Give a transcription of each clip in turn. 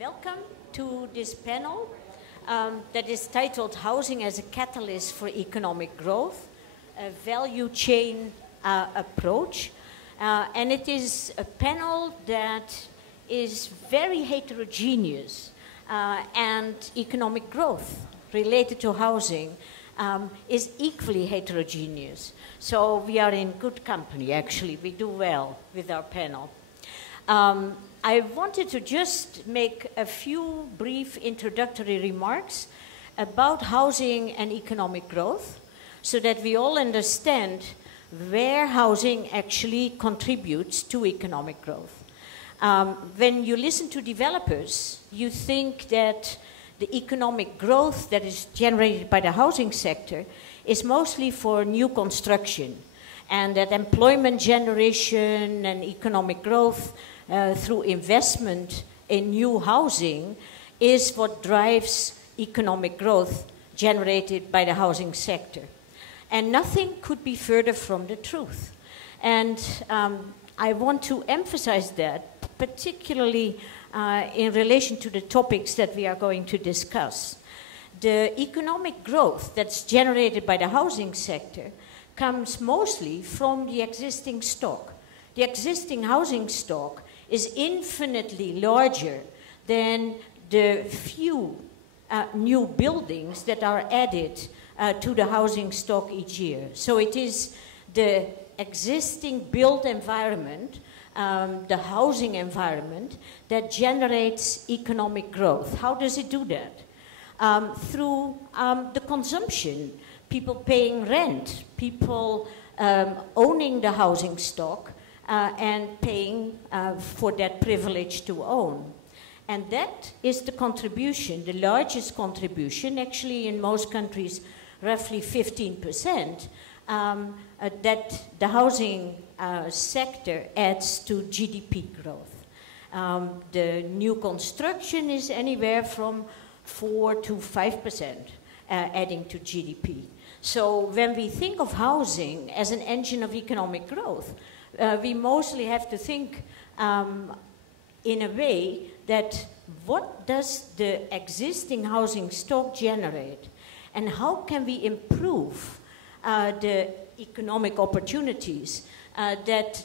Welcome to this panel that is titled Housing as a Catalyst for Economic Growth, a Value Chain Approach. And it is a panel that is very heterogeneous and economic growth related to housing is equally heterogeneous. So we are in good company, actually. We do well with our panel. I wanted to just make a few brief introductory remarks about housing and economic growth so that we all understand where housing actually contributes to economic growth. When you listen to developers, you think that the economic growth that is generated by the housing sector is mostly for new construction, and that employment generation and economic growth through investment in new housing is what drives economic growth generated by the housing sector. And nothing could be further from the truth. And I want to emphasize that, particularly in relation to the topics that we are going to discuss. The economic growth that's generated by the housing sector comes mostly from the existing stock. The existing housing stock is infinitely larger than the few new buildings that are added to the housing stock each year. So it is the existing built environment, the housing environment, that generates economic growth. How does it do that? Through the consumption, people paying rent, people owning the housing stock, and paying for that privilege to own. And that is the contribution, the largest contribution, actually in most countries roughly 15%, that the housing sector adds to GDP growth. The new construction is anywhere from 4 to 5% adding to GDP. So when we think of housing as an engine of economic growth, we mostly have to think in a way that what does the existing housing stock generate, and how can we improve the economic opportunities that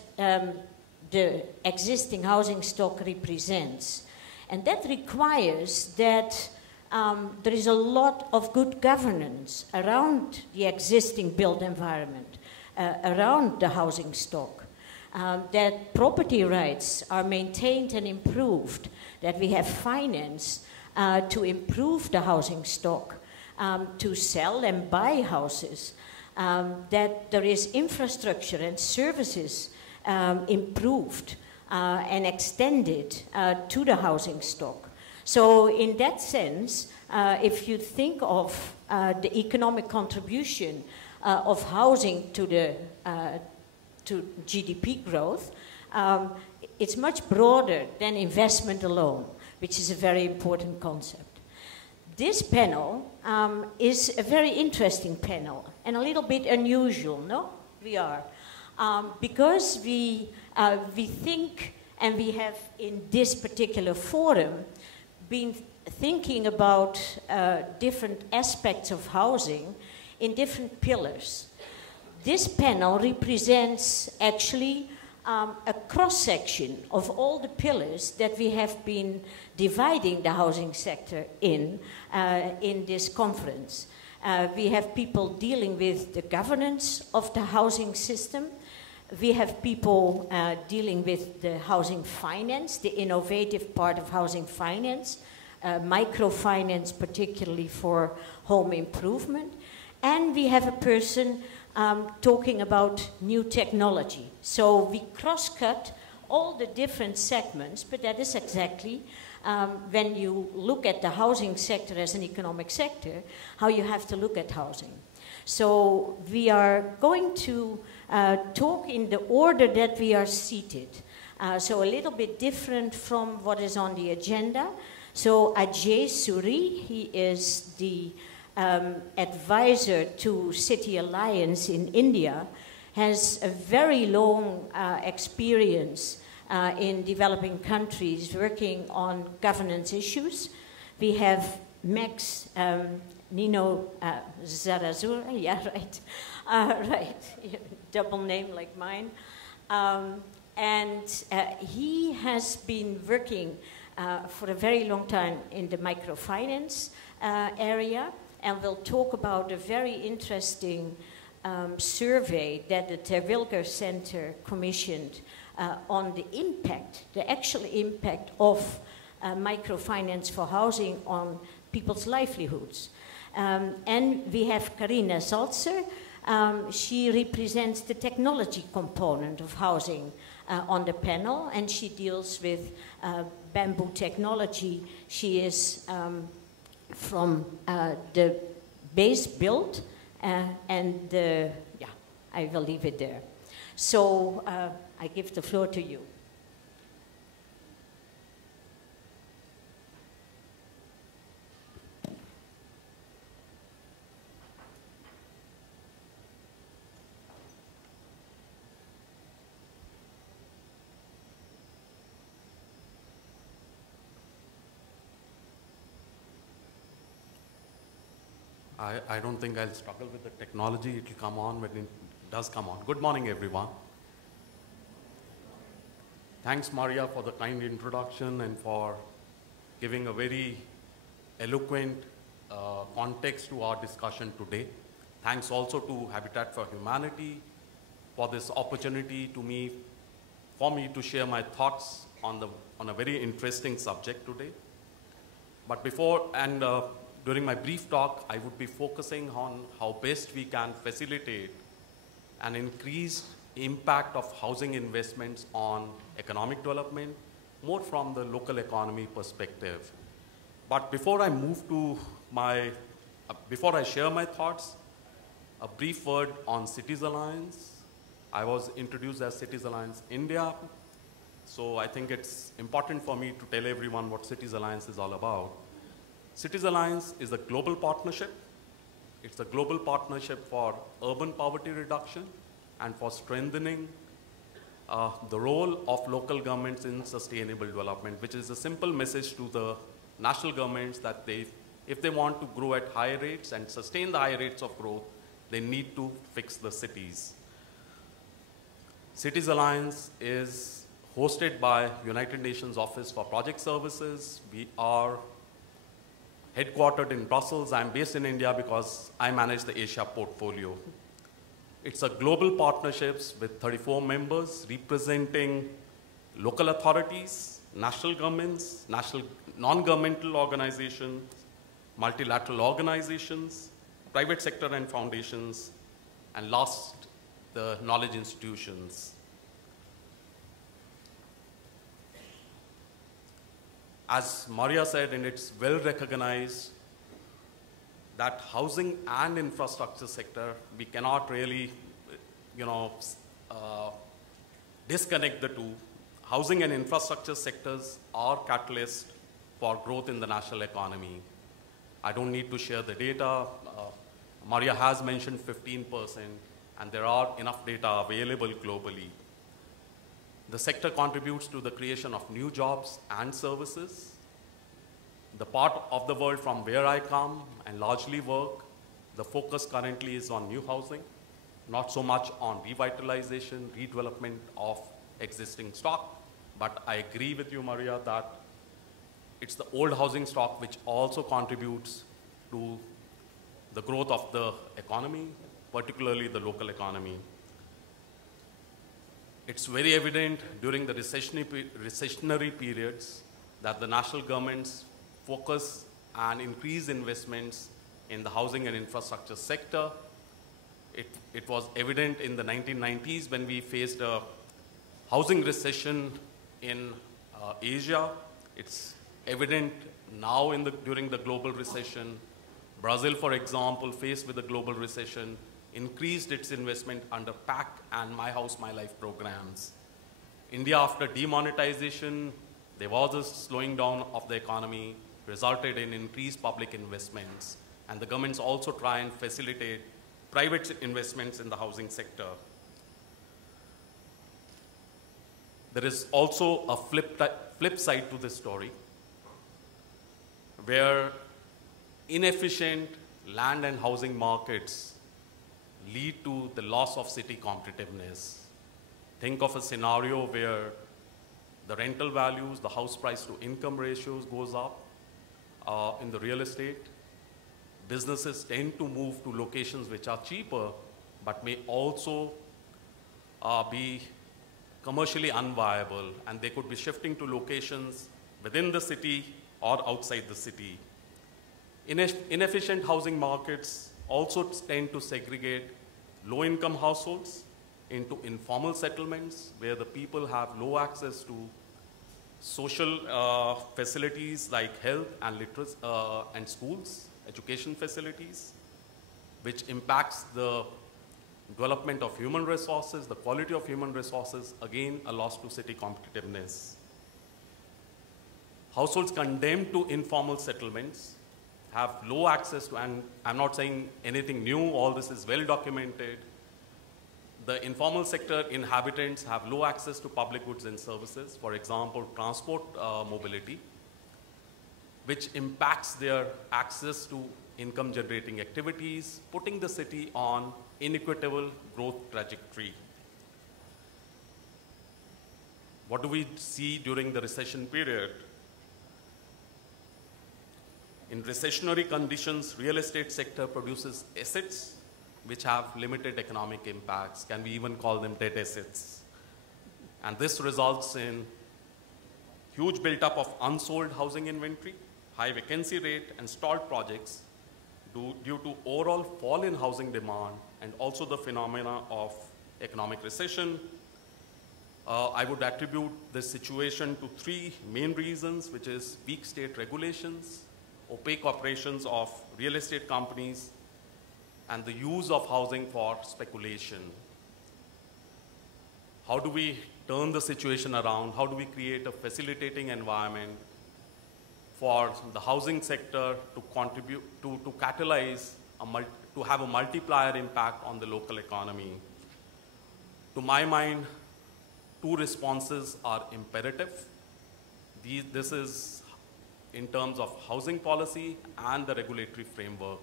the existing housing stock represents. And that requires that there is a lot of good governance around the existing built environment, around the housing stock. That property rights are maintained and improved, that we have finance to improve the housing stock, to sell and buy houses, that there is infrastructure and services improved and extended to the housing stock. So in that sense, if you think of the economic contribution of housing to GDP growth, it's much broader than investment alone, which is a very important concept. This panel is a very interesting panel and a little bit unusual, no? We are. Because we think, and we have in this particular forum been thinking about different aspects of housing in different pillars. This panel represents actually a cross-section of all the pillars that we have been dividing the housing sector in this conference. We have people dealing with the governance of the housing system. We have people dealing with the housing finance, the innovative part of housing finance, microfinance particularly for home improvement. And we have a person talking about new technology. So we cross-cut all the different segments, but that is exactly when you look at the housing sector as an economic sector, how you have to look at housing. So we are going to talk in the order that we are seated. So a little bit different from what is on the agenda. So Ajay Suri, he is the advisor to City Alliance in India, has a very long experience in developing countries working on governance issues. We have Max Nino Zarazura, yeah, right, right, double name like mine. And he has been working for a very long time in the microfinance area, and will talk about a very interesting survey that the Ter Wilker Center commissioned on the impact, the actual impact of microfinance for housing on people's livelihoods. And we have Karina Salzer. She represents the technology component of housing on the panel, and she deals with bamboo technology. She is from the base build, and yeah, I will leave it there. So I give the floor to you. I don't think I'll struggle with the technology. It will come on when it does come on. Good morning, everyone. Thanks, Maria, for the kind introduction and for giving a very eloquent context to our discussion today. Thanks also to Habitat for Humanity for this opportunity for me to share my thoughts on a very interesting subject today. But during my brief talk, I would be focusing on how best we can facilitate an increased impact of housing investments on economic development, more from the local economy perspective. But before I share my thoughts, a brief word on Cities Alliance. I was introduced as Cities Alliance India, so I think it's important for me to tell everyone what Cities Alliance is all about. Cities Alliance is a global partnership. It's a global partnership for urban poverty reduction and for strengthening the role of local governments in sustainable development, which is a simple message to the national governments that if they want to grow at high rates and sustain the high rates of growth, they need to fix the cities. Cities Alliance is hosted by United Nations Office for Project Services. We are headquartered in Brussels. I'm based in India because I manage the Asia portfolio. It's a global partnership with 34 members representing local authorities, national governments, national non-governmental organizations, multilateral organizations, private sector and foundations, and last, the knowledge institutions. As Maria said, and it's well recognized that housing and infrastructure sector, we cannot really, disconnect the two. Housing and infrastructure sectors are catalysts for growth in the national economy. I don't need to share the data. Maria has mentioned 15%, and there are enough data available globally. The sector contributes to the creation of new jobs and services. The part of the world from where I come and largely work, the focus currently is on new housing, not so much on revitalization, redevelopment of existing stock. But I agree with you, Maria, that it's the old housing stock which also contributes to the growth of the economy, particularly the local economy. It's very evident during the recessionary periods that the national governments focus and increase investments in the housing and infrastructure sector. It was evident in the 1990s when we faced a housing recession in Asia. It's evident now during the global recession. Brazil, for example, faced with the global recession, increased its investment under PAC and My House, My Life programs. India, after demonetization, there was a slowing down of the economy, resulted in increased public investments, and the governments also try and facilitate private investments in the housing sector. there is also a flip side to this story, where inefficient land and housing markets lead to the loss of city competitiveness. Think of a scenario where the rental values, the house price to income ratios goes up in the real estate. Businesses tend to move to locations which are cheaper, but may also be commercially unviable, and they could be shifting to locations within the city or outside the city. Inefficient housing markets also tend to segregate low-income households into informal settlements where the people have low access to social facilities like health and literacy and schools, education facilities, which impacts the development of human resources, the quality of human resources, again a loss to city competitiveness. Households condemned to informal settlements have low access to, and I'm not saying anything new, all this is well documented. The informal sector inhabitants have low access to public goods and services, for example, transport mobility, which impacts their access to income generating activities, putting the city on inequitable growth trajectory. What do we see during the recession period? In recessionary conditions, real estate sector produces assets which have limited economic impacts. Can we even call them dead assets? And this results in huge buildup of unsold housing inventory, high vacancy rate, and stalled projects due to overall fall in housing demand and also the phenomena of economic recession. I would attribute this situation to three main reasons, which is weak state regulations, opaque operations of real estate companies, and the use of housing for speculation. How do we turn the situation around? How do we create a facilitating environment for the housing sector to contribute, to catalyze, to have a multiplier impact on the local economy? To my mind, two responses are imperative. This is in terms of housing policy and the regulatory framework.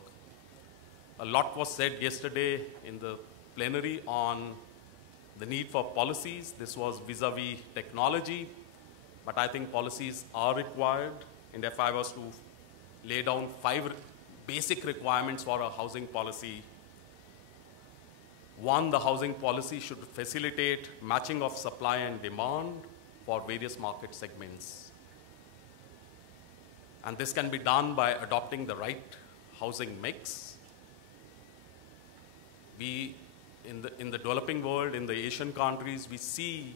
A lot was said yesterday in the plenary on the need for policies. This was vis-a-vis technology, but I think policies are required. And if I was to lay down 5 basic requirements for a housing policy, one, the housing policy should facilitate matching of supply and demand for various market segments. And this can be done by adopting the right housing mix. We, in the developing world, in the Asian countries, we see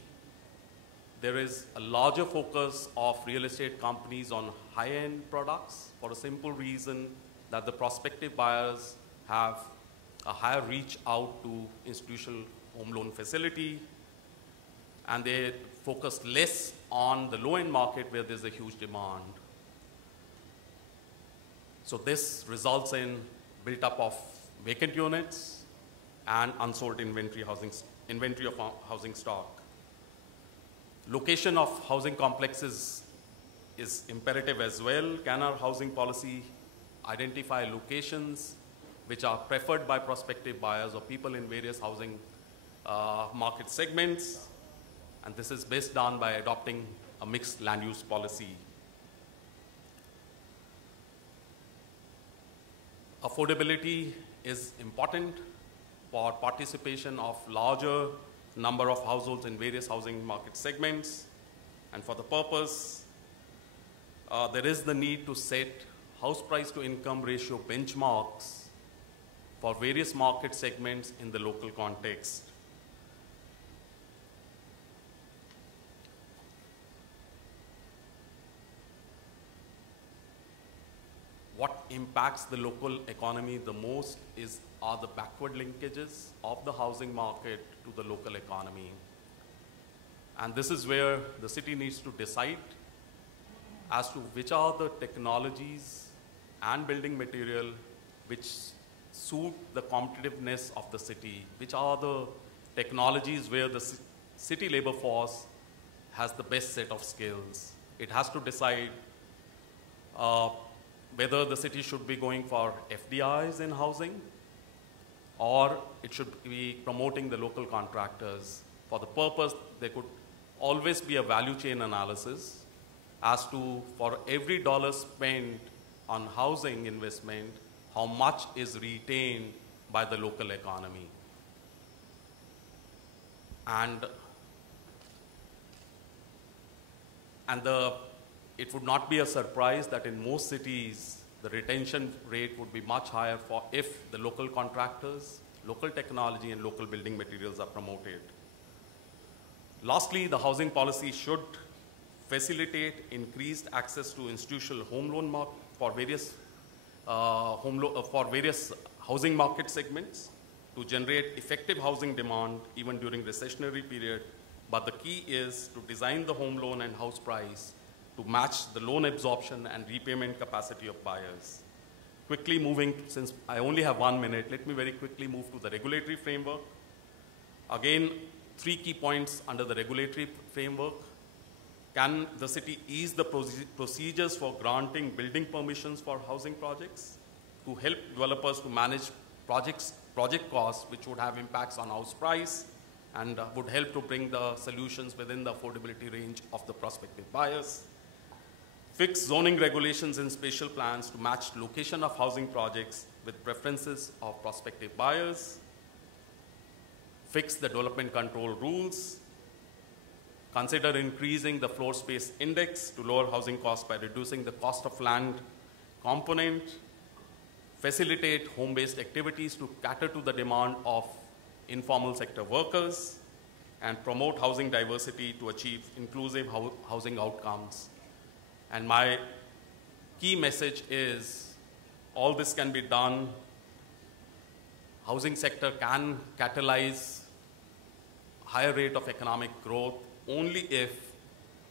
there is a larger focus of real estate companies on high-end products for a simple reason that the prospective buyers have a higher reach out to institutional home loan facility, and they focus less on the low-end market where there's a huge demand. So this results in build-up of vacant units and unsold inventory of housing stock. Location of housing complexes is imperative as well. Can our housing policy identify locations which are preferred by prospective buyers or people in various housing market segments? And this is best done by adopting a mixed land use policy. Affordability is important for participation of larger number of households in various housing market segments. And for the purpose, there is the need to set house price to income ratio benchmarks for various market segments in the local context. What impacts the local economy the most are the backward linkages of the housing market to the local economy. And this is where the city needs to decide as to which are the technologies and building material which suit the competitiveness of the city, which are the technologies where the city labor force has the best set of skills. It has to decide uh, whether the city should be going for FDIs in housing, or it should be promoting the local contractors. For the purpose, there could always be a value chain analysis as to, for every dollar spent on housing investment, how much is retained by the local economy. And it would not be a surprise that in most cities, the retention rate would be much higher if the local contractors, local technology, and local building materials are promoted. Lastly, the housing policy should facilitate increased access to institutional home loan market for various housing market segments to generate effective housing demand even during recessionary period. But the key is to design the home loan and house price to match the loan absorption and repayment capacity of buyers. Quickly moving, since I only have 1 minute, let me very quickly move to the regulatory framework. Again, 3 key points under the regulatory framework. Can the city ease the procedures for granting building permissions for housing projects to help developers to manage project costs, which would have impacts on house price and would help to bring the solutions within the affordability range of the prospective buyers? Fix zoning regulations in spatial plans to match location of housing projects with preferences of prospective buyers. Fix the development control rules. Consider increasing the floor space index to lower housing costs by reducing the cost of land component. Facilitate home-based activities to cater to the demand of informal sector workers, and promote housing diversity to achieve inclusive housing outcomes. And my key message is all this can be done. Housing sector can catalyze higher rate of economic growth only if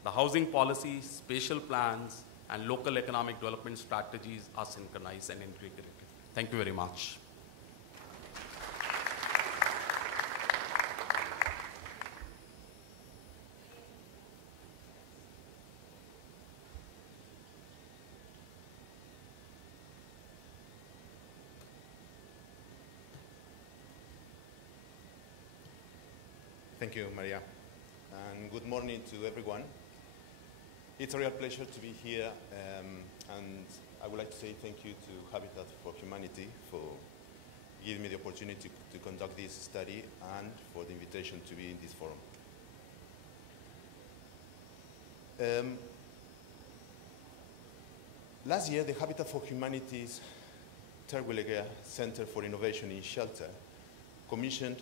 the housing policy, spatial plans, and local economic development strategies are synchronized and integrated. Thank you very much. Thank you, Maria, and good morning to everyone. It's a real pleasure to be here, and I would like to say thank you to Habitat for Humanity for giving me the opportunity to conduct this study and for the invitation to be in this forum. Last year, the Habitat for Humanity's Terwilliger Center for Innovation in Shelter commissioned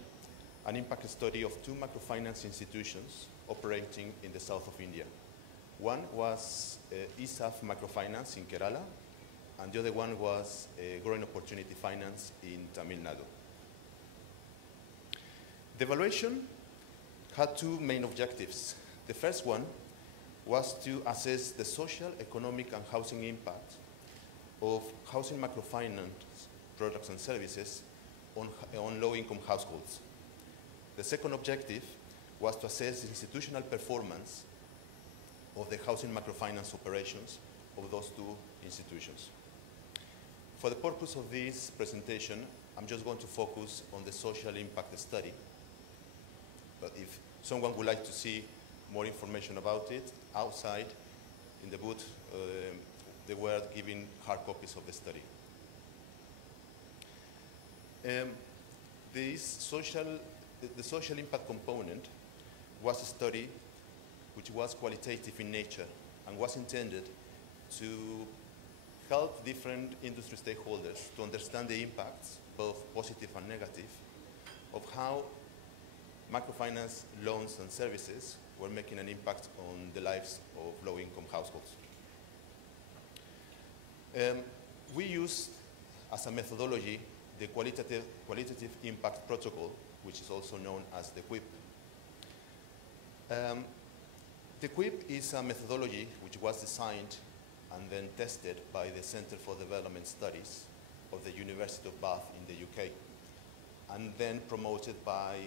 an impact study of 2 microfinance institutions operating in the south of India. One was ESAF Microfinance in Kerala, and the other one was Growing Opportunity Finance in Tamil Nadu. The evaluation had 2 main objectives. The first one was to assess the social, economic, and housing impact of housing microfinance products and services on low-income households. The second objective was to assess the institutional performance of the housing microfinance operations of those 2 institutions. For the purpose of this presentation, I'm just going to focus on the social impact study. But if someone would like to see more information about it, outside in the booth, they were giving hard copies of the study. The social impact component was a study which was qualitative in nature and was intended to help different industry stakeholders to understand the impacts, both positive and negative, of how microfinance loans and services were making an impact on the lives of low-income households. We used as a methodology the qualitative impact protocol, which is also known as the QUIP. The QUIP is a methodology which was designed and then tested by the Center for Development Studies of the University of Bath in the UK, and then promoted by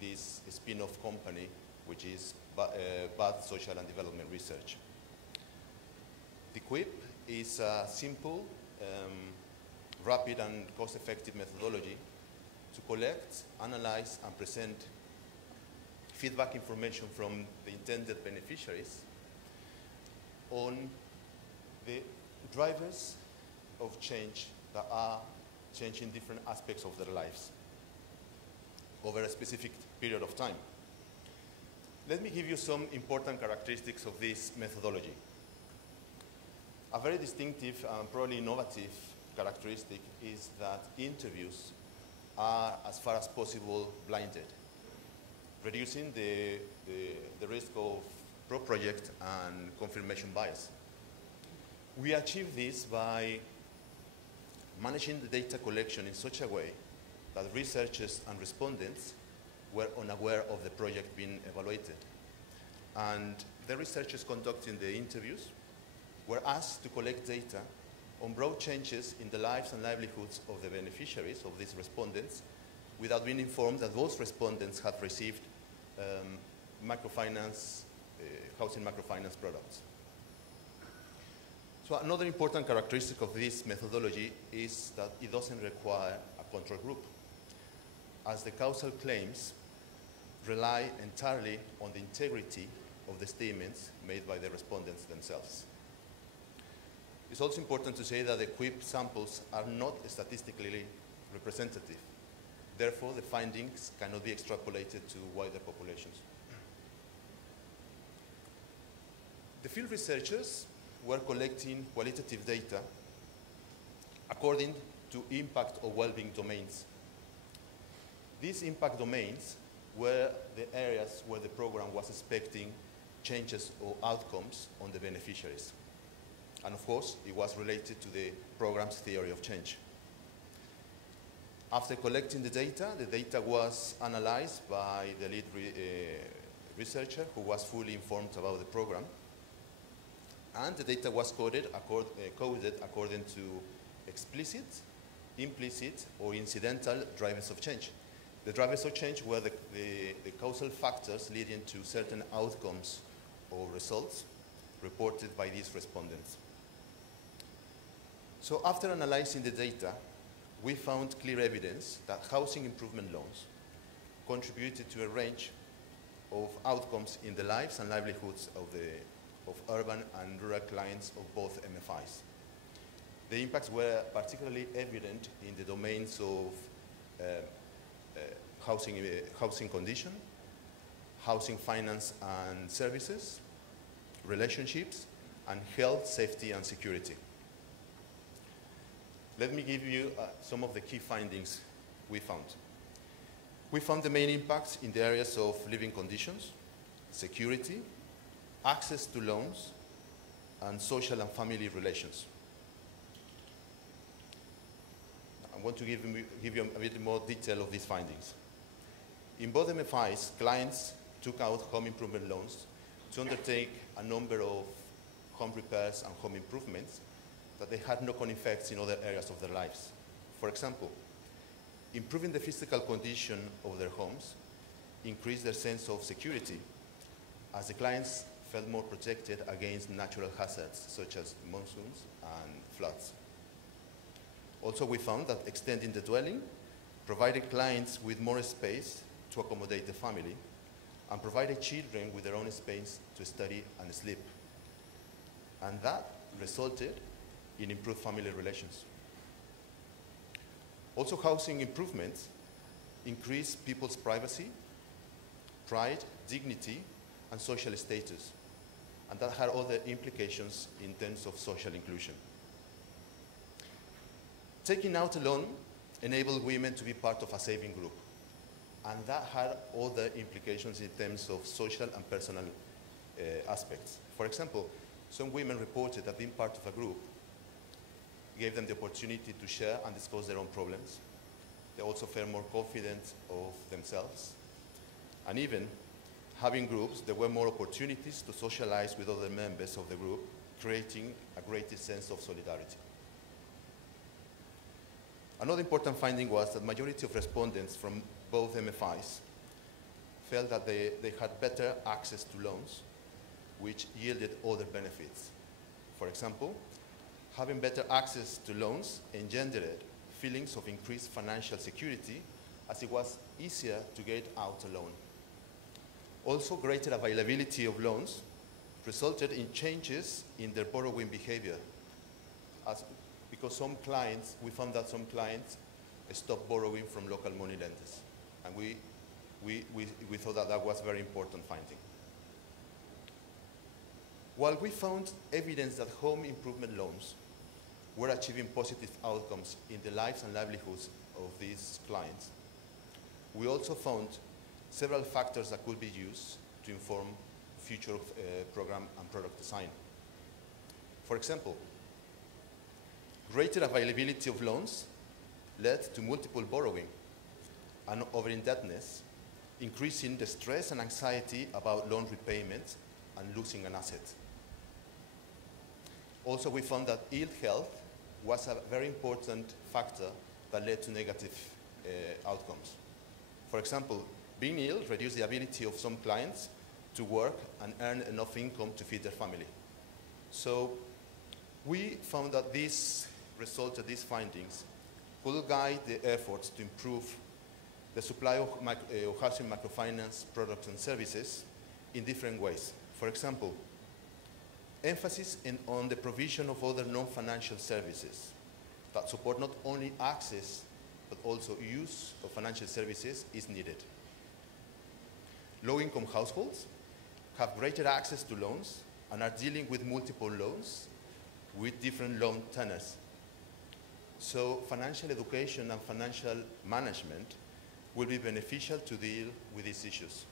this spin-off company, which is bad social and development research. The QUIP is a simple, rapid and cost-effective methodology to collect, analyze, and present feedback information from the intended beneficiaries on the drivers of change that are changing different aspects of their lives over a specific period of time. Let me give you some important characteristics of this methodology. A very distinctive and probably innovative characteristic is that interviews are, as far as possible, blinded, reducing the risk of pro-project and confirmation bias. We achieve this by managing the data collection in such a way that researchers and respondents were unaware of the project being evaluated. And the researchers conducting the interviews were asked to collect data on broad changes in the lives and livelihoods of the beneficiaries of these respondents without being informed that those respondents have received housing microfinance products. So another important characteristic of this methodology is that it doesn't require a control group, as the causal claims rely entirely on the integrity of the statements made by the respondents themselves. It's also important to say that the QUIP samples are not statistically representative. Therefore, the findings cannot be extrapolated to wider populations. The field researchers were collecting qualitative data according to impact or well-being domains. These impact domains were the areas where the program was expecting changes or outcomes on the beneficiaries. And of course, it was related to the program's theory of change. After collecting the data was analyzed by the lead researcher, who was fully informed about the program. And the data was coded according to explicit, implicit, or incidental drivers of change. The drivers of change were the causal factors leading to certain outcomes or results reported by these respondents. So after analyzing the data, we found clear evidence that housing improvement loans contributed to a range of outcomes in the lives and livelihoods of urban and rural clients of both MFIs. The impacts were particularly evident in the domains of housing condition, housing finance and services, relationships, and health, safety, and security. Let me give you some of the key findings we found. We found the main impacts in the areas of living conditions, security, access to loans, and social and family relations. I want to give you a bit more detail of these findings. In both MFIs, clients took out home improvement loans to undertake a number of home repairs and home improvements that they had knock-on effects in other areas of their lives. For example, improving the physical condition of their homes increased their sense of security, as the clients felt more protected against natural hazards such as monsoons and floods. Also, we found that extending the dwelling provided clients with more space to accommodate the family and provided children with their own space to study and sleep. And that resulted in improved family relations. Also, housing improvements increase people's privacy, pride, dignity, and social status. And that had other implications in terms of social inclusion. Taking out a loan enabled women to be part of a saving group. And that had other implications in terms of social and personal aspects. For example, some women reported that being part of a group gave them the opportunity to share and discuss their own problems. They also felt more confident of themselves. And even having groups, there were more opportunities to socialize with other members of the group, creating a greater sense of solidarity. Another important finding was that the majority of respondents from both MFIs felt that they had better access to loans, which yielded other benefits. For example, having better access to loans engendered feelings of increased financial security, as it was easier to get out a loan. Also, greater availability of loans resulted in changes in their borrowing behavior, because we found that some clients stopped borrowing from local money lenders. And we thought that that was a very important finding. While we found evidence that home improvement loans were achieving positive outcomes in the lives and livelihoods of these clients, we also found several factors that could be used to inform future program and product design. For example, greater availability of loans led to multiple borrowing and over-indebtedness, increasing the stress and anxiety about loan repayment and losing an asset. Also, we found that ill health was a very important factor that led to negative outcomes. For example, being ill reduced the ability of some clients to work and earn enough income to feed their family. So we found that these findings could guide the efforts to improve the supply of housing microfinance products and services in different ways. For example, emphasis on the provision of other non-financial services that support not only access but also use of financial services is needed. Low-income households have greater access to loans and are dealing with multiple loans with different loan tenors. So financial education and financial management will be beneficial to deal with these issues.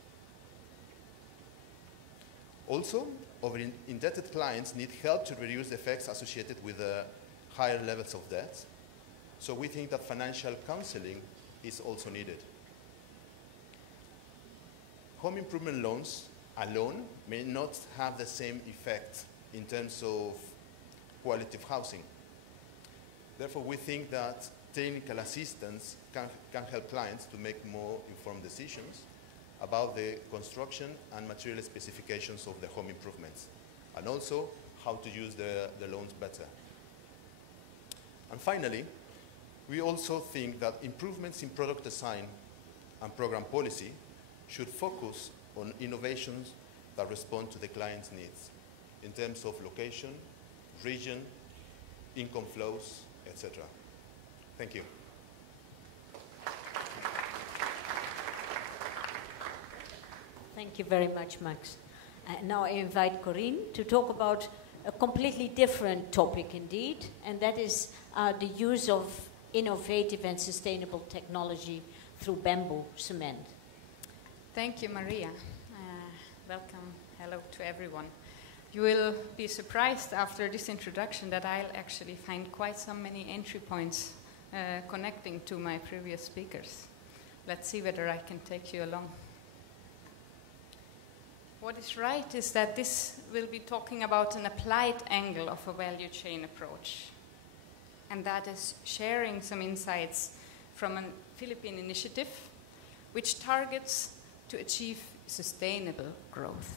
Also, over-indebted clients need help to reduce the effects associated with higher levels of debt. So we think that financial counseling is also needed. Home improvement loans alone may not have the same effect in terms of quality of housing. Therefore, we think that technical assistance can help clients to make more informed decisions about the construction and material specifications of the home improvements, and also how to use the loans better. And finally, we also think that improvements in product design and program policy should focus on innovations that respond to the client's needs in terms of location, region, income flows, etc. Thank you. Thank you very much, Max. Now I invite Corinne to talk about a completely different topic indeed, and that is the use of innovative and sustainable technology through bamboo cement. Thank you, Maria. Welcome. Hello to everyone. You will be surprised after this introduction that I'll actually find quite so many entry points connecting to my previous speakers. Let's see whether I can take you along. What is right is that this will be talking about an applied angle of a value chain approach. And that is sharing some insights from a Philippine initiative which targets to achieve sustainable growth.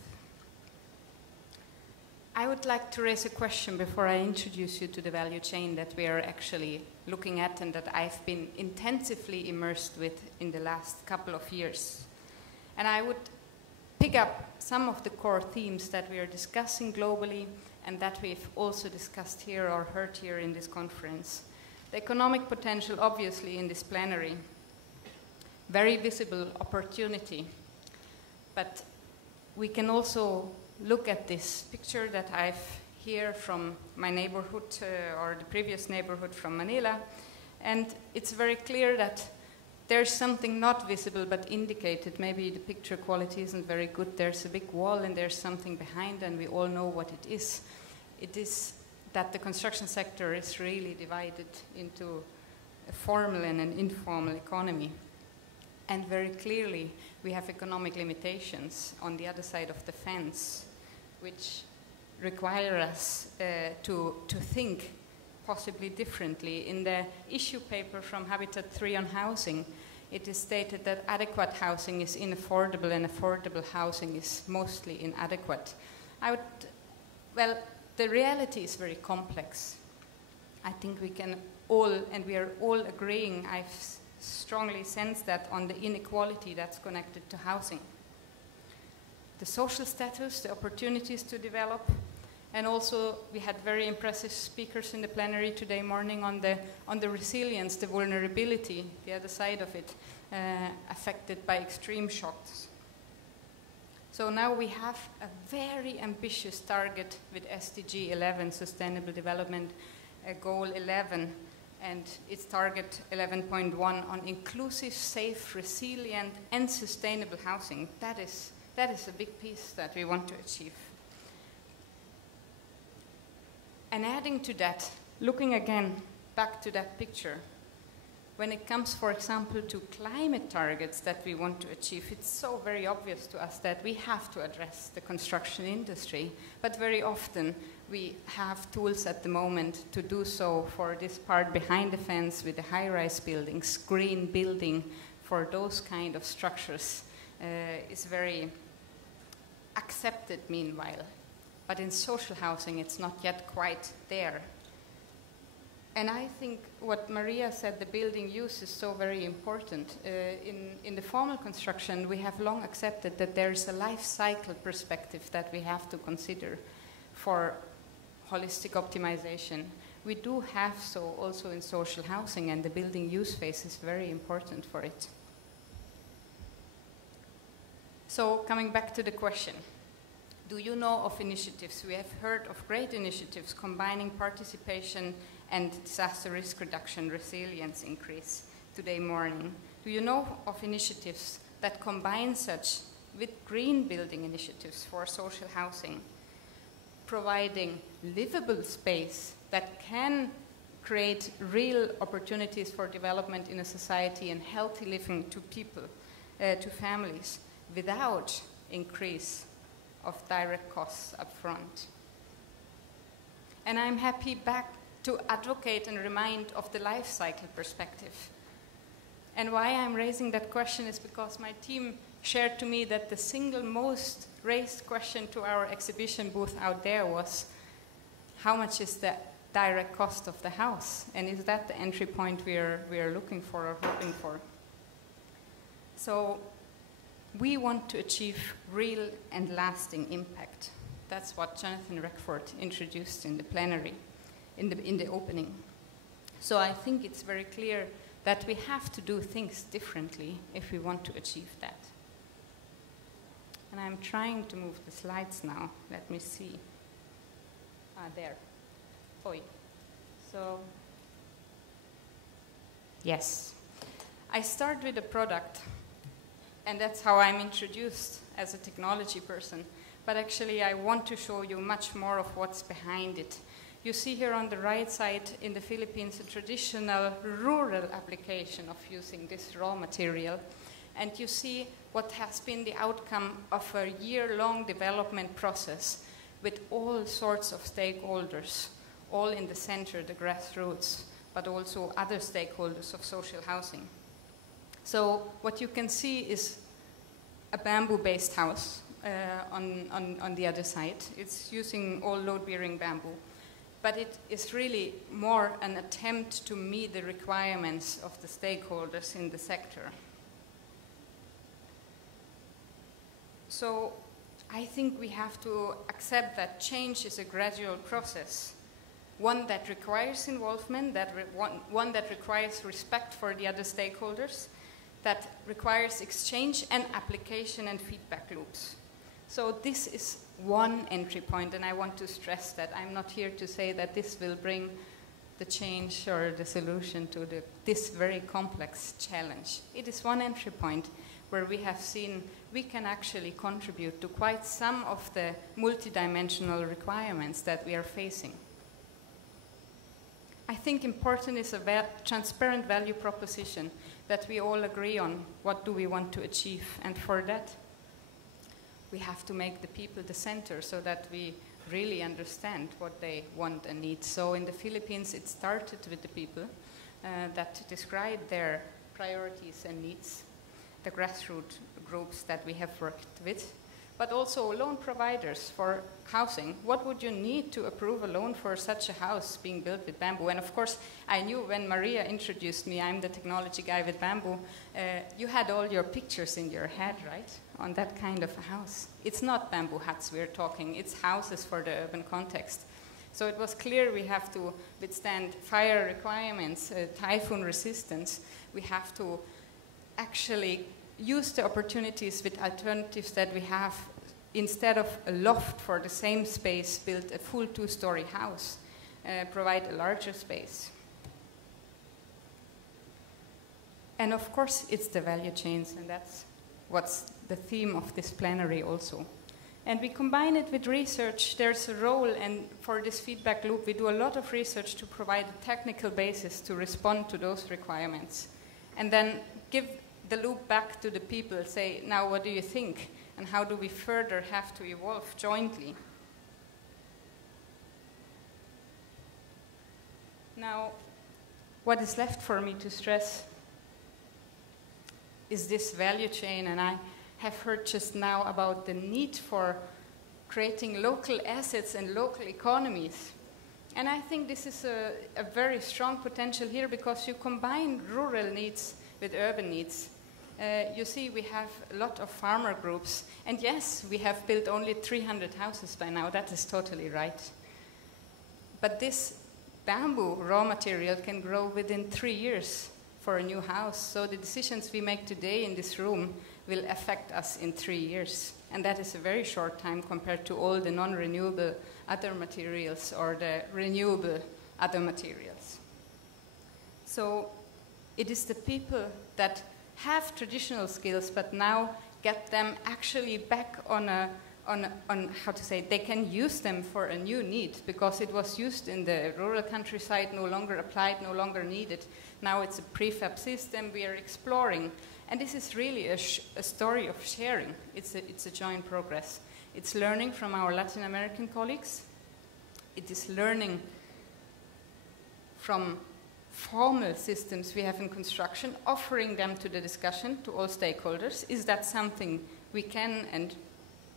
I would like to raise a question before I introduce you to the value chain that we are actually looking at and that I've been intensively immersed with in the last couple of years. And I would pick up some of the core themes that we are discussing globally and that we've also discussed here or heard here in this conference. The economic potential, obviously, in this plenary. Very visible opportunity. But we can also look at this picture that I've here from my neighborhood or the previous neighborhood from Manila. And it's very clear that there's something not visible but indicated. Maybe the picture quality isn't very good. There's a big wall and there's something behind and we all know what it is. It is that the construction sector is really divided into a formal and an informal economy. And very clearly we have economic limitations on the other side of the fence which require us to think possibly differently. In the issue paper from Habitat 3 on housing, it is stated that adequate housing is inaffordable and affordable housing is mostly inadequate. Well, the reality is very complex. I think we can all, and we are all agreeing, I've strongly sensed that, on the inequality that's connected to housing. The social status, the opportunities to develop, and also we had very impressive speakers in the plenary today morning on the resilience, the vulnerability, the other side of it, affected by extreme shocks. So now we have a very ambitious target with SDG 11, Sustainable Development Goal 11, and its target 11.1 on inclusive, safe, resilient, and sustainable housing. That is a big piece that we want to achieve. And adding to that, looking again back to that picture, when it comes, for example, to climate targets that we want to achieve, it's so very obvious to us that we have to address the construction industry, but very often we have tools at the moment to do so for this part behind the fence with the high-rise buildings. Green building for those kind of structures is very accepted meanwhile. But in social housing, it's not yet quite there. And I think what Maria said, the building use, is so very important. In the formal construction, we have long accepted that there is a life cycle perspective that we have to consider for holistic optimization. We do have so also in social housing, and the building use phase is very important for it. So coming back to the question, do you know of initiatives? We have heard of great initiatives combining participation and disaster risk reduction, resilience increase today morning. Do you know of initiatives that combine such with green building initiatives for social housing, providing livable space that can create real opportunities for development in a society and healthy living to people, to families, without increase of direct costs up front? And I'm happy back to advocate and remind of the life cycle perspective. And why I'm raising that question is because my team shared to me that the single most raised question to our exhibition booth out there was, how much is the direct cost of the house? And is that the entry point we are looking for or hoping for? So we want to achieve real and lasting impact. That's what Jonathan Reckford introduced in the plenary, in the opening. So I think it's very clear that we have to do things differently if we want to achieve that. And I'm trying to move the slides now. Let me see. There. Oi. So, yes. I start with a product, and that's how I'm introduced as a technology person. But actually, I want to show you much more of what's behind it. You see here on the right side in the Philippines a traditional rural application of using this raw material. And you see what has been the outcome of a year-long development process with all sorts of stakeholders, all in the center, the grassroots, but also other stakeholders of social housing. So what you can see is a bamboo-based house on the other side. It's using all load-bearing bamboo. But it is really more an attempt to meet the requirements of the stakeholders in the sector. So I think we have to accept that change is a gradual process, one that requires involvement, one that requires respect for the other stakeholders, that requires exchange and application and feedback loops. So this is one entry point, and I want to stress that I'm not here to say that this will bring the change or the solution to this very complex challenge. It is one entry point where we have seen we can actually contribute to quite some of the multidimensional requirements that we are facing. I think important is a transparent value proposition that we all agree on. What do we want to achieve? And for that, we have to make the people the center so that we really understand what they want and need. So in the Philippines, it started with the people that described their priorities and needs, the grassroots groups that we have worked with, but also loan providers for housing. What would you need to approve a loan for such a house being built with bamboo? And of course, I knew when Maria introduced me, I'm the technology guy with bamboo, you had all your pictures in your head, right? On that kind of a house. It's not bamboo huts we're talking, it's houses for the urban context. So it was clear we have to withstand fire requirements, typhoon resistance. We have to actually use the opportunities with alternatives that we have. Instead of a loft for the same space, build a full 2-story house, provide a larger space. And of course, it's the value chains, and that's what's the theme of this plenary also. And we combine it with research. There's a role, and for this feedback loop, we do a lot of research to provide a technical basis to respond to those requirements. And then give the loop back to the people, say, now what do you think? And how do we further have to evolve jointly? Now, what is left for me to stress is this value chain, and I have heard just now about the need for creating local assets and local economies. And I think this is a very strong potential here, because you combine rural needs with urban needs. You see, we have a lot of farmer groups, and yes, we have built only 300 houses by now, that is totally right. But this bamboo raw material can grow within 3 years for a new house, so the decisions we make today in this room will affect us in 3 years. And that is a very short time compared to all the non-renewable other materials or the renewable other materials. So it is the people that have traditional skills, but now get them actually back on how to say, they can use them for a new need, because it was used in the rural countryside, no longer applied, no longer needed. Now it's a prefab system we are exploring. And this is really a story of sharing. It's a joint progress. It's learning from our Latin American colleagues. It is learning from formal systems we have in construction, offering them to the discussion, to all stakeholders. Is that something we can and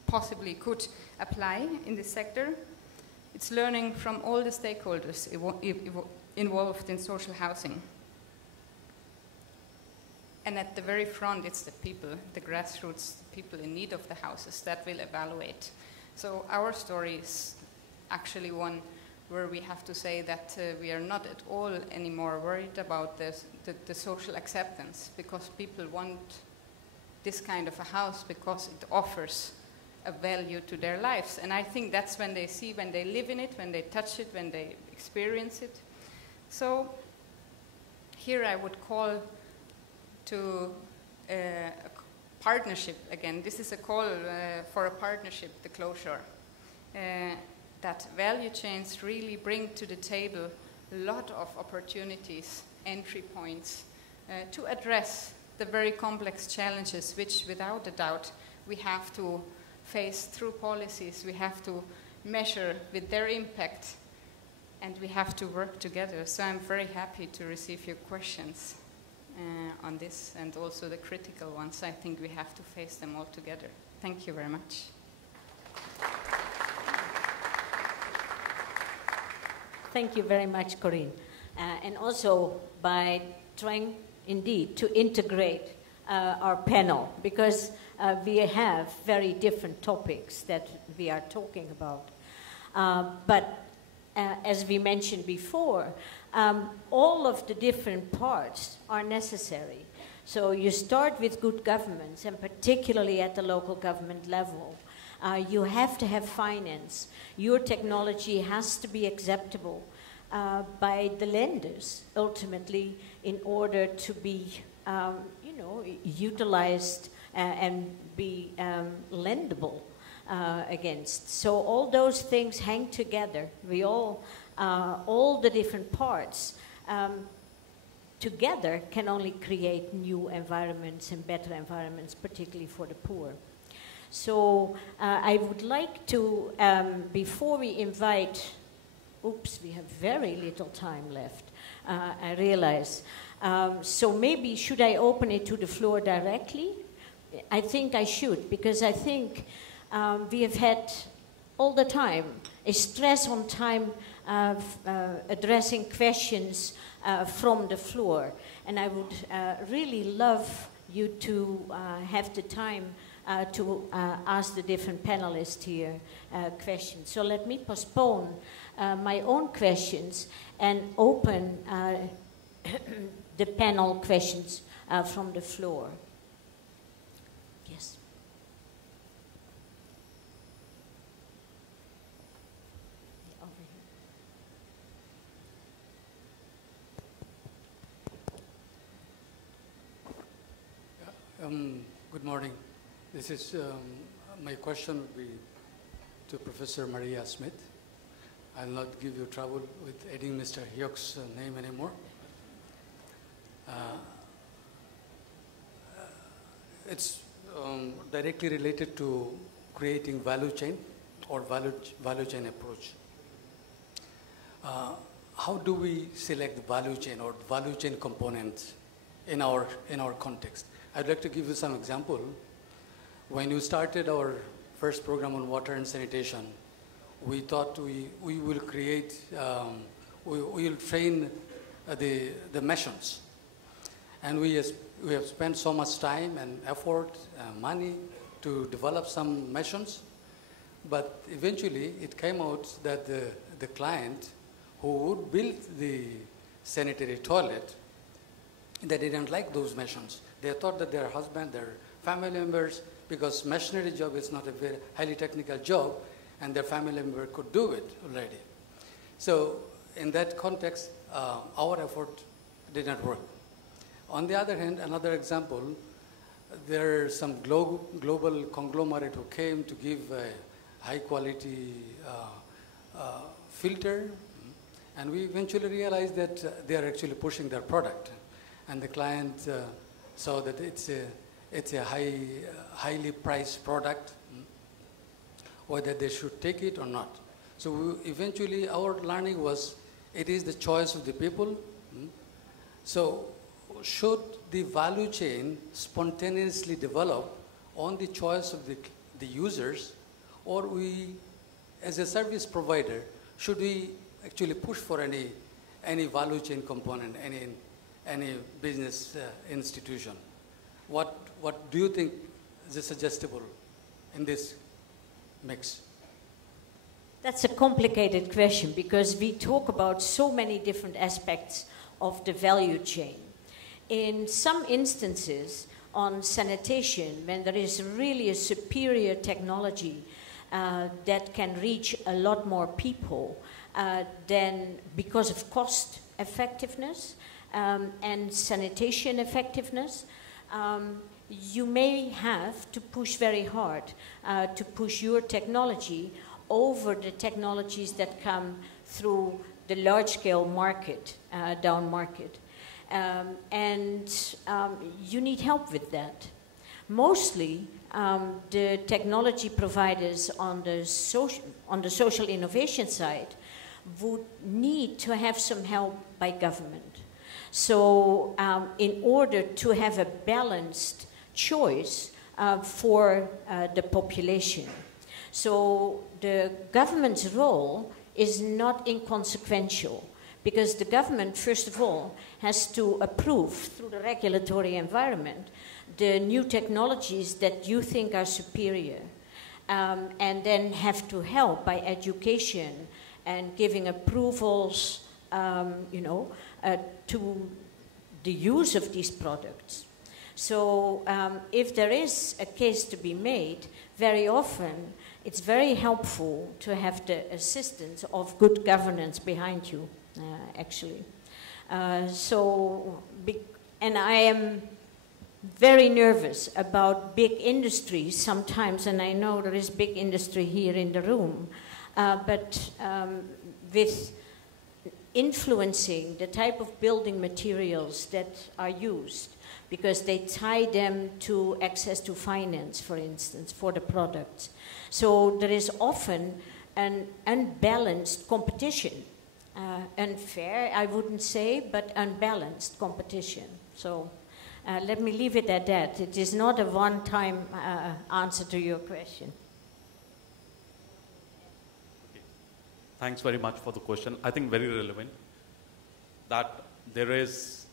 possibly could apply in this sector? It's learning from all the stakeholders involved in social housing. And at the very front, it's the people, the grassroots, the people in need of the houses that will evaluate. So our story is actually one where we have to say that we are not at all anymore worried about the social acceptance, because people want this kind of a house because it offers a value to their lives. And I think that's when they see, when they live in it, when they touch it, when they experience it. So here I would call to a partnership again. This is a call for a partnership, the closure. That value chains really bring to the table a lot of opportunities, entry points, to address the very complex challenges which, without a doubt, we have to face through policies. We have to measure with their impact, and we have to work together. So I'm very happy to receive your questions on this, and also the critical ones. I think we have to face them all together. Thank you very much. Thank you very much, Corinne. And also by trying, indeed, to integrate our panel, because we have very different topics that we are talking about. But as we mentioned before, all of the different parts are necessary. So you start with good governance, and particularly at the local government level. You have to have finance. Your technology has to be acceptable by the lenders, ultimately, in order to be, utilized and be lendable against. So all those things hang together. We all the different parts together can only create new environments and better environments, particularly for the poor. So I would like to, before we invite oops, we have very little time left, I realize. So maybe should I open it to the floor directly? I think I should, because I think we have had all the time a stress on time addressing questions from the floor. And I would really love you to have the time to ask the different panelists here questions. So let me postpone my own questions and open the panel questions from the floor. Yes. Over here. Good morning. This is my question would be to Professor Maria Smith. I'll not give you trouble with adding Mr. Hyuk's name anymore. It's directly related to creating value chain or value chain approach. How do we select the value chain or value chain components in our context? I'd like to give you some example. When you started our first program on water and sanitation, we thought we will create, we will train the missions. And we have spent so much time and effort, money to develop some missions. But eventually it came out that the client who would build the sanitary toilet, they didn't like those missions. They thought that their husband, their family members, because missionary job is not a very highly technical job, and their family member could do it already. So in that context, our effort did not work. On the other hand, another example, there are some global conglomerate who came to give a high quality filter, and we eventually realized that they are actually pushing their product. And the client saw that it's a highly priced product, whether they should take it or not. So eventually our learning was, it is the choice of the people. So should the value chain spontaneously develop on the choice of the users, or we, as a service provider, should we actually push for any value chain component, any business institution? What do you think is suggestible in this mix? That's a complicated question because we talk about so many different aspects of the value chain. In some instances on sanitation, when there is really a superior technology that can reach a lot more people, then because of cost effectiveness and sanitation effectiveness, you may have to push very hard to push your technology over the technologies that come through the large-scale market, down market. And you need help with that. Mostly, the technology providers on the social innovation side would need to have some help by government. So in order to have a balanced choice for the population. So the government's role is not inconsequential because the government, first of all, has to approve through the regulatory environment the new technologies that you think are superior, and then have to help by education and giving approvals, to the use of these products. So if there is a case to be made, very often it's very helpful to have the assistance of good governance behind you, actually. And I am very nervous about big industries sometimes, and I know there is big industry here in the room, but with influencing the type of building materials that are used, because they tie them to access to finance, for instance, for the products. So there is often an unbalanced competition unfair, I wouldn't say, but unbalanced competition. So let me leave it at that. It is not a one-time answer to your question. Okay. Thanks very much for the question. I think very relevant that there is,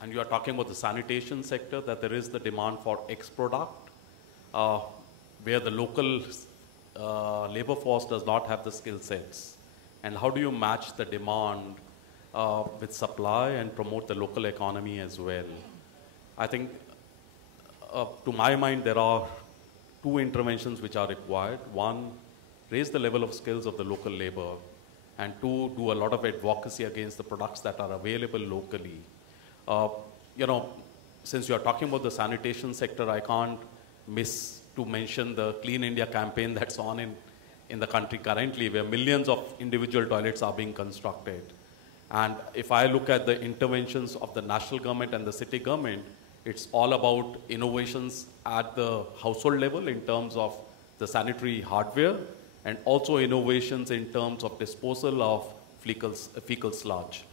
and you are talking about the sanitation sector, that there is the demand for X product, where the local labor force does not have the skill sets. And how do you match the demand with supply and promote the local economy as well? I think, to my mind, there are two interventions which are required. One, raise the level of skills of the local labor, and two, do a lot of advocacy against the products that are available locally. You know, since you are talking about the sanitation sector, I can't miss to mention the Clean India campaign that's on in the country currently, where millions of individual toilets are being constructed. And if I look at the interventions of the national government and the city government, it's all about innovations at the household level in terms of the sanitary hardware, and also innovations in terms of disposal of fecal sludge.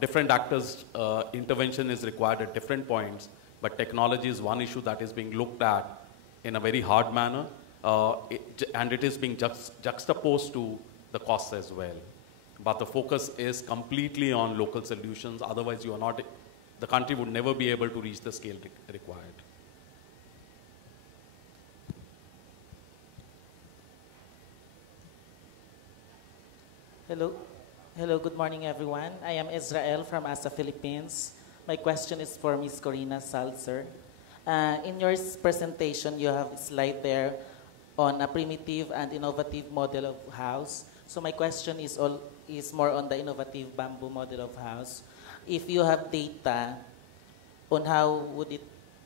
Different actors' intervention is required at different points, but technology is one issue that is being looked at in a very hard manner, and it is being juxtaposed to the costs as well. But the focus is completely on local solutions, otherwise you are not, the country would never be able to reach the scale required. Hello. Hello, good morning everyone. I am Israel from ASA Philippines. My question is for Ms. Corina Salzer. In your presentation, you have a slide there on a primitive and innovative model of house. So my question is more on the innovative bamboo model of house. If you have data on how would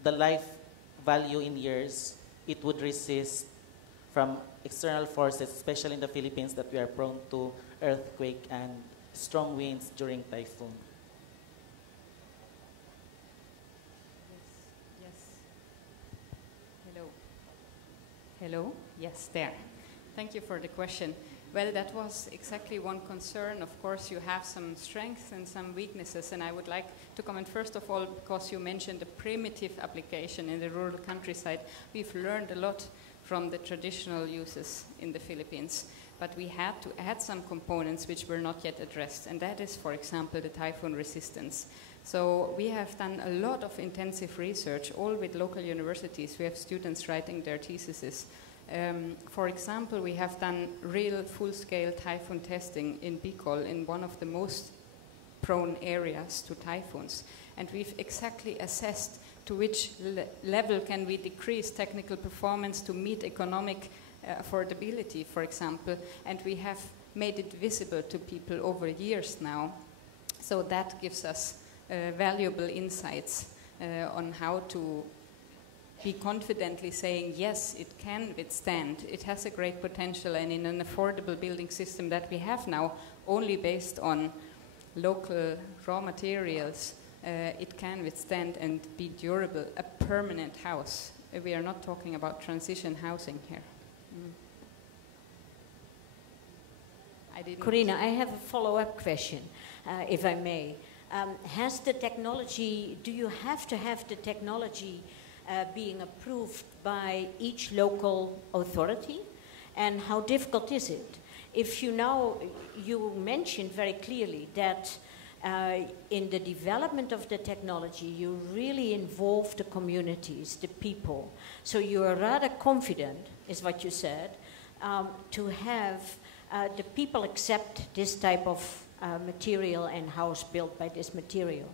the life value in years, it would resist from external forces, especially in the Philippines, that we are prone to earthquake and strong winds during typhoon. Hello? Yes, there. Thank you for the question. Well, that was exactly one concern. Of course, you have some strengths and some weaknesses, and I would like to comment first of all, because you mentioned the primitive application in the rural countryside. We've learned a lot from the traditional uses in the Philippines, but we had to add some components which were not yet addressed, and that is, for example, the typhoon resistance. So we have done a lot of intensive research, all with local universities. We have students writing their theses. For example, we have done real full-scale typhoon testing in Bicol, in one of the most prone areas to typhoons. And we've exactly assessed to which level can we decrease technical performance to meet economic affordability, for example. And we have made it visible to people over years now. So that gives us valuable insights on how to be confidently saying, yes, it can withstand. It has a great potential, and in an affordable building system that we have now, only based on local raw materials, it can withstand and be durable, a permanent house. We are not talking about transition housing here. Corina, I have a follow-up question, if I may. Has the technology, do you have to have the technology being approved by each local authority? And how difficult is it? If you mentioned very clearly that in the development of the technology, you really involve the communities, the people. So you are rather confident, is what you said, to have the people accept this type of material and house built by this material.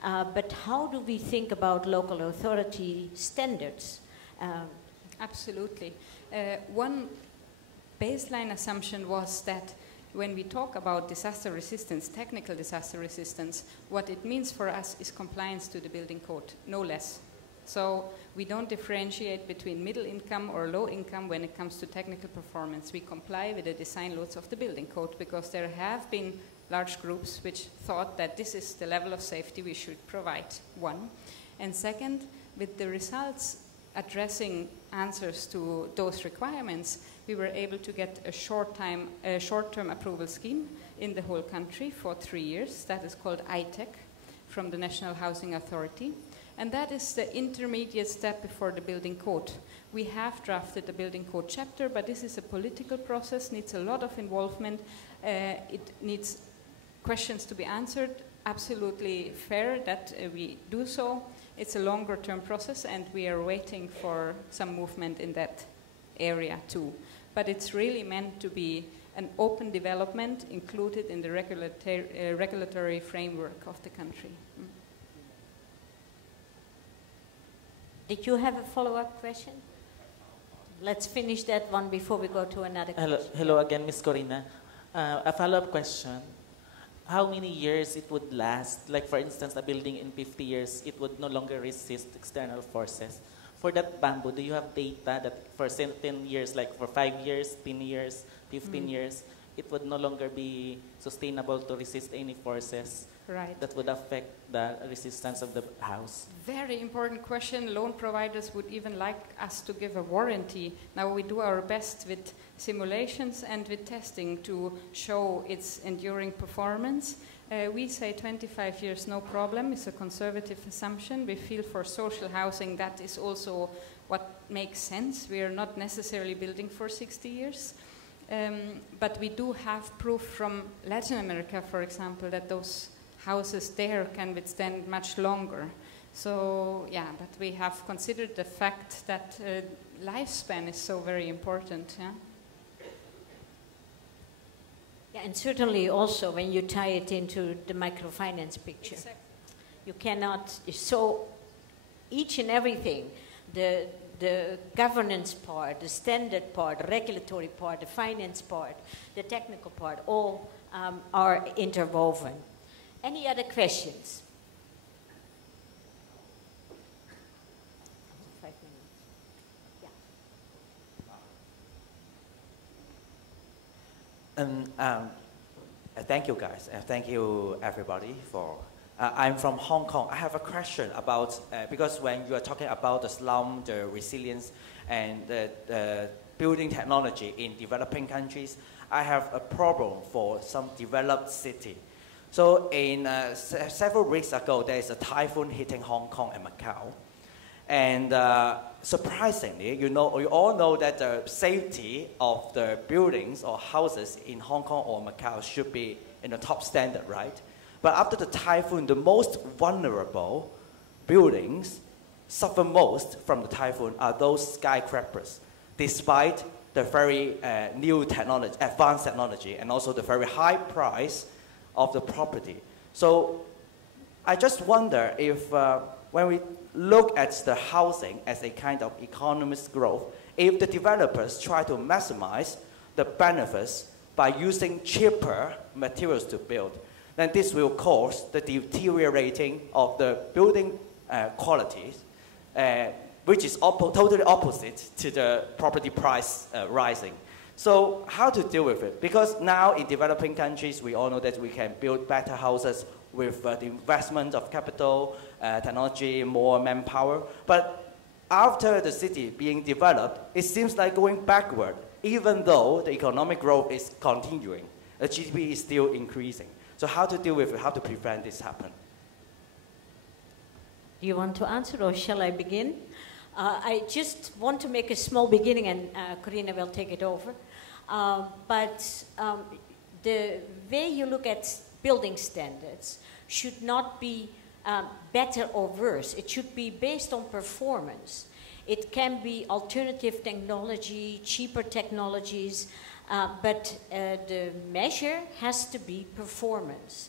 But how do we think about local authority standards? Absolutely. One baseline assumption was that when we talk about disaster resistance, technical disaster resistance, what it means for us is compliance to the building code, no less. So we don't differentiate between middle income or low income when it comes to technical performance. We comply with the design laws of the building code, because there have been large groups which thought that this is the level of safety we should provide, one. And second, with the results addressing answers to those requirements, we were able to get a short-term approval scheme in the whole country for 3 years. That is called ITEC from the National Housing Authority. And that is the intermediate step before the building code. We have drafted the building code chapter, but this is a political process, needs a lot of involvement. It needs questions to be answered. Absolutely fair that we do so. It's a longer term process, and we are waiting for some movement in that area too. But it's really meant to be an open development included in the regulatory framework of the country. Did you have a follow-up question? Let's finish that one before we go to another question. Hello again, Ms. Corina. A follow-up question. How many years it would last? Like, for instance, a building in 50 years, it would no longer resist external forces. For that bamboo, do you have data that for 10 years, like for 5 years, 10 years, 15 years, it would no longer be sustainable to resist any forces that would affect the resistance of the house? Very important question. Loan providers would even like us to give a warranty. Now we do our best with simulations and with testing to show its enduring performance. We say 25 years, no problem. It's a conservative assumption. We feel for social housing that is also what makes sense. We are not necessarily building for 60 years. But we do have proof from Latin America, for example, that those houses there can withstand much longer. So, yeah, but we have considered the fact that lifespan is so very important, yeah? Yeah, and certainly also when you tie it into the microfinance picture. Exactly. You cannot, so each and everything, the governance part, the standard part, the regulatory part, the finance part, the technical part, all are interwoven. Any other questions? 5 minutes. Yeah. Thank you, guys, and thank you, everybody, for... I'm from Hong Kong. I have a question about, because when you are talking about the slum, the resilience, and the building technology in developing countries, I have a problem for some developed city. So in several weeks ago, there is a typhoon hitting Hong Kong and Macau. And surprisingly, you all know that the safety of the buildings or houses in Hong Kong or Macau should be in the top standard, right? But after the typhoon, the most vulnerable buildings suffer most from the typhoon are those skyscrapers, despite the very new technology, advanced technology, and also the very high price of the property. So I just wonder if when we look at the housing as a kind of economic growth, if the developers try to maximize the benefits by using cheaper materials to build, then this will cause the deteriorating of the building qualities, which is totally opposite to the property price rising. So how to deal with it? Because now in developing countries, we all know that we can build better houses with the investment of capital, technology, more manpower. But after the city being developed, it seems like going backward, even though the economic growth is continuing. The GDP is still increasing. So how to deal with it, how to prevent this happen? Do you want to answer, or shall I begin? I just want to make a small beginning, and Corina will take it over. But the way you look at building standards should not be better or worse. It should be based on performance. It can be alternative technology, cheaper technologies, but the measure has to be performance.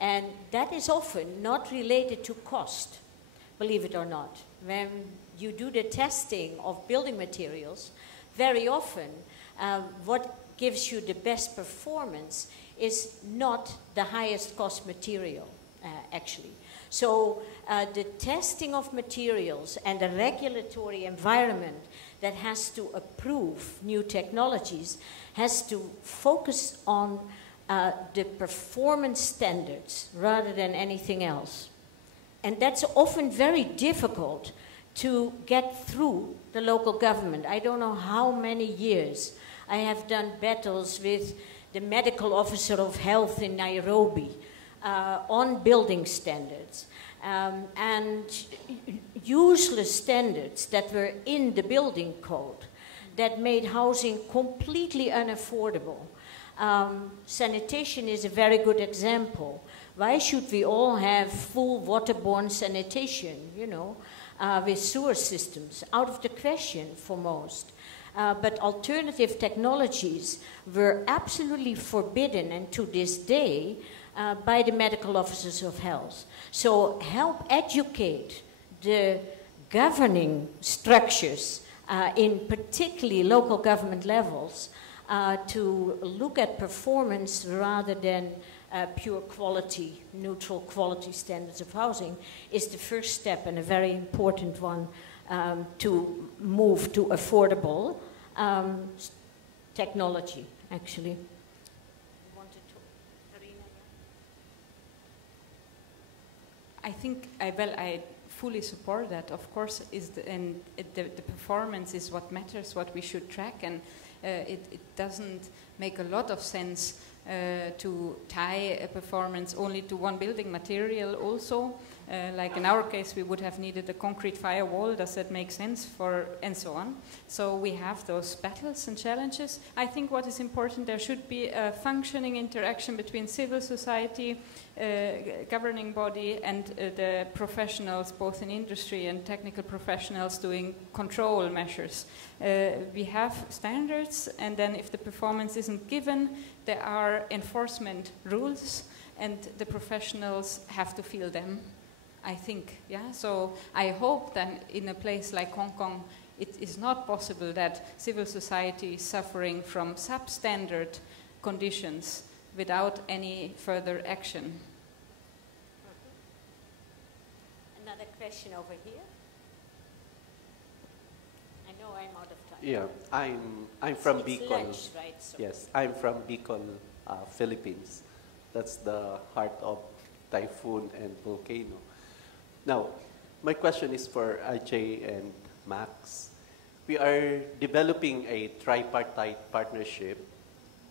And that is often not related to cost, believe it or not. When you do the testing of building materials, very often what gives you the best performance is not the highest cost material, actually. So the testing of materials and the regulatory environment that has to approve new technologies has to focus on the performance standards rather than anything else. And that's often very difficult to get through the local government. I don't know how many years I have done battles with the medical officer of health in Nairobi on building standards. And useless standards that were in the building code that made housing completely unaffordable. Sanitation is a very good example. Why should we all have full waterborne sanitation, you know, with sewer systems? Out of the question for most. But alternative technologies were absolutely forbidden, and to this day, by the medical officers of health. So help educate the governing structures in particularly local government levels to look at performance rather than pure quality, neutral quality standards of housing is the first step, and a very important one to move to affordable technology, actually. I think, I fully support that. Of course, the performance is what matters, what we should track, and it doesn't make a lot of sense to tie a performance only to one building material also. Like in our case, we would have needed a concrete firewall. Does that make sense and so on. So we have those battles and challenges. I think what is important, there should be a functioning interaction between civil society, governing body, and the professionals, both in industry and technical professionals doing control measures. We have standards, and then if the performance isn't given, there are enforcement rules, and the professionals have to feel them. I think, yeah. So I hope that in a place like Hong Kong, it is not possible that civil society is suffering from substandard conditions without any further action. Another question over here. I know I'm out of time. Yeah, I'm from It's Bicol. lunch, right? So Yes, I'm from Bicol, Philippines. That's the heart of typhoon and volcano. Now, my question is for Ajay and Max. We are developing a tripartite partnership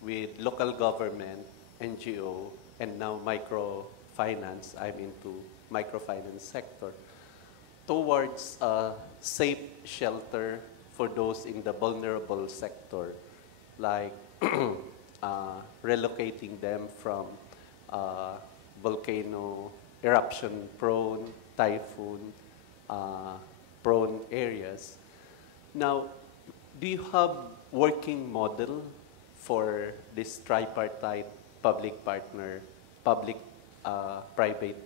with local government, NGO, and now microfinance. I'm into microfinance sector, towards a safe shelter for those in the vulnerable sector, like relocating them from volcano eruption prone, typhoon prone areas. Now, do you have working model for this tripartite public-private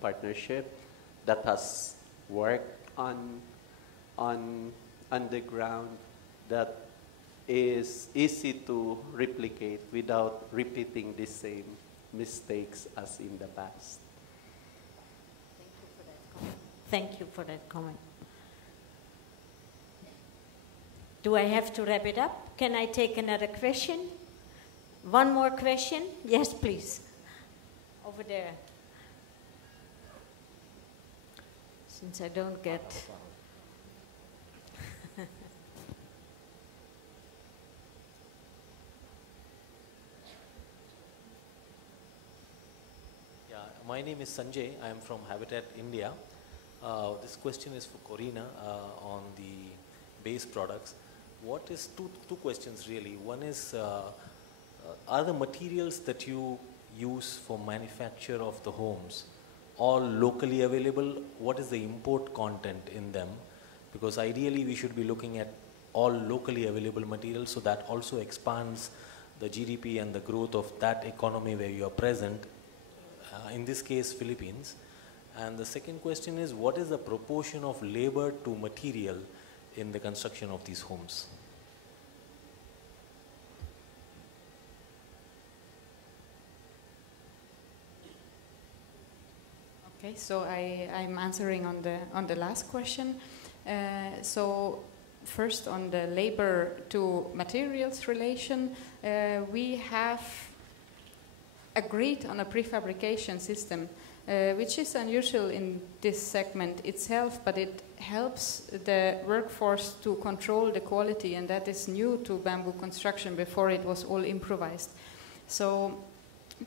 partnership that has worked on the ground, that is easy to replicate without repeating the same mistakes as in the past? thank you for that comment. Do I have to wrap it up? Can I take another question? One more question? Yes, please. Over there. Since I don't get... My name is Sanjay. I am from Habitat India. This question is for Corina on the base products. What is two questions really? One is, are the materials that you use for manufacture of the homes all locally available? What is the import content in them? Because ideally we should be looking at all locally available materials, so that also expands the GDP and the growth of that economy where you are present. In this case, Philippines. And the second question is, what is the proportion of labor to material in the construction of these homes? Okay, so I'm answering on the last question. So first on the labor to materials relation, we have agreed on a prefabrication system which is unusual in this segment itself, but it helps the workforce to control the quality, and that is new to bamboo construction. Before it was all improvised. So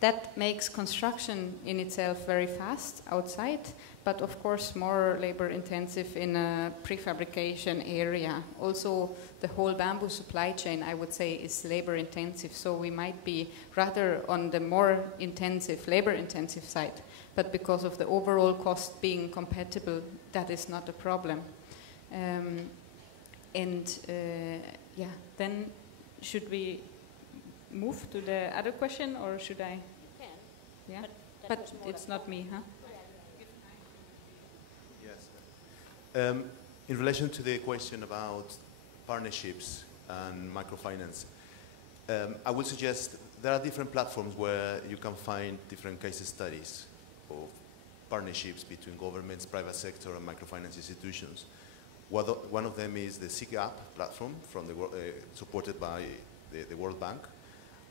that makes construction in itself very fast outside, but of course more labor intensive in a prefabrication area. Also the whole bamboo supply chain, I would say, is labor intensive, so we might be rather on the more intensive, labor intensive side, but because of the overall cost being compatible, that is not a problem. Yeah, then should we move to the other question, or should I? You can. Yeah, but it's not me, huh? Yes. In relation to the question about partnerships and microfinance, I would suggest there are different platforms where you can find different case studies of partnerships between governments, private sector, and microfinance institutions. One of them is the SIG app platform from the, supported by the World Bank.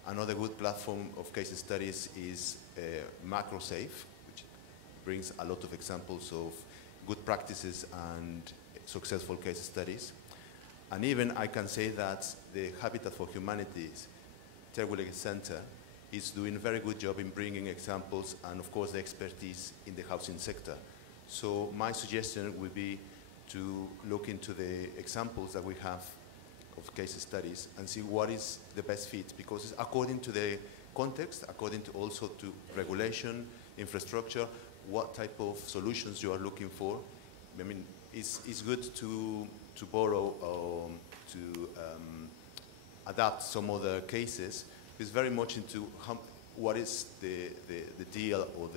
Another good platform of case studies is MacroSafe, which brings a lot of examples of good practices and successful case studies. And even I can say that the Habitat for Humanity's Terwilliger Center is doing a very good job in bringing examples and, of course, the expertise in the housing sector. So my suggestion would be to look into the examples that we have of case studies and see what is the best fit, because it's according to the context, according to also to regulation, infrastructure, what type of solutions you are looking for. I mean, it's good to borrow or to adapt some other cases. It's very much into what is the deal or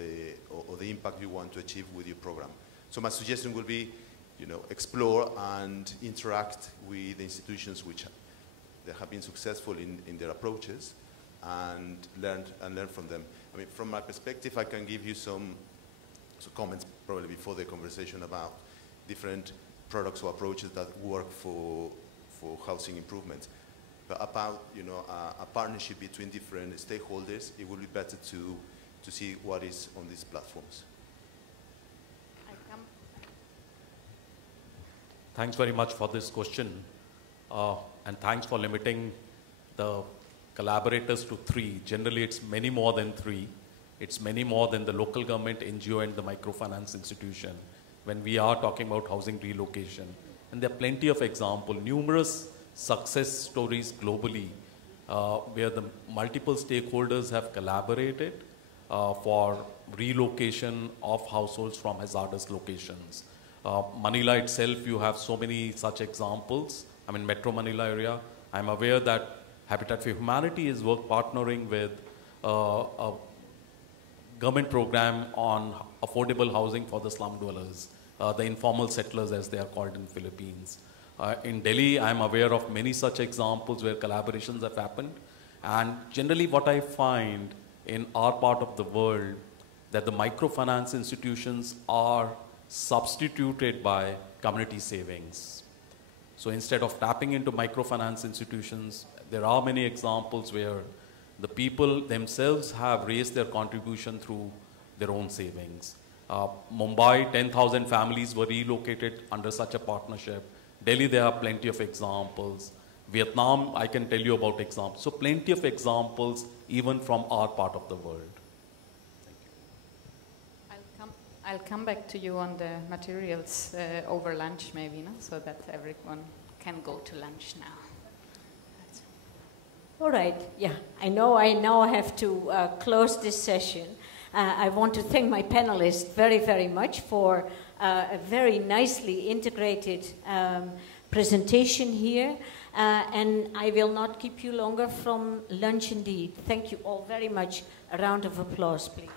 the impact you want to achieve with your program. So my suggestion would be, you know, explore and interact with the institutions which they have been successful in their approaches, and learn from them. I mean, from my perspective, I can give you some comments probably before the conversation about different products or approaches that work for housing improvements. But about, you know, a partnership between different stakeholders, it would be better to see what is on these platforms. Thanks very much for this question. And thanks for limiting the collaborators to 3. Generally, it's many more than 3. It's many more than the local government, NGO, and the microfinance institution when we are talking about housing relocation. And there are plenty of examples, numerous success stories globally where the multiple stakeholders have collaborated for relocation of households from hazardous locations. Manila itself, you have so many such examples. I mean, Metro Manila area. I'm aware that Habitat for Humanity is partnering with a government program on affordable housing for the slum dwellers, the informal settlers as they are called in Philippines. In Delhi, I'm aware of many such examples where collaborations have happened. And generally what I find in our part of the world, that the microfinance institutions are substituted by community savings. So instead of tapping into microfinance institutions, there are many examples where the people themselves have raised their contribution through their own savings. Mumbai, 10,000 families were relocated under such a partnership. Delhi, there are plenty of examples. Vietnam, I can tell you about examples. So plenty of examples even from our part of the world. I'll come back to you on the materials over lunch maybe, no? So that everyone can go to lunch now. All right, yeah, I know I now have to close this session. I want to thank my panelists very, very much for a very nicely integrated presentation here. And I will not keep you longer from lunch indeed. Thank you all very much. A round of applause, please.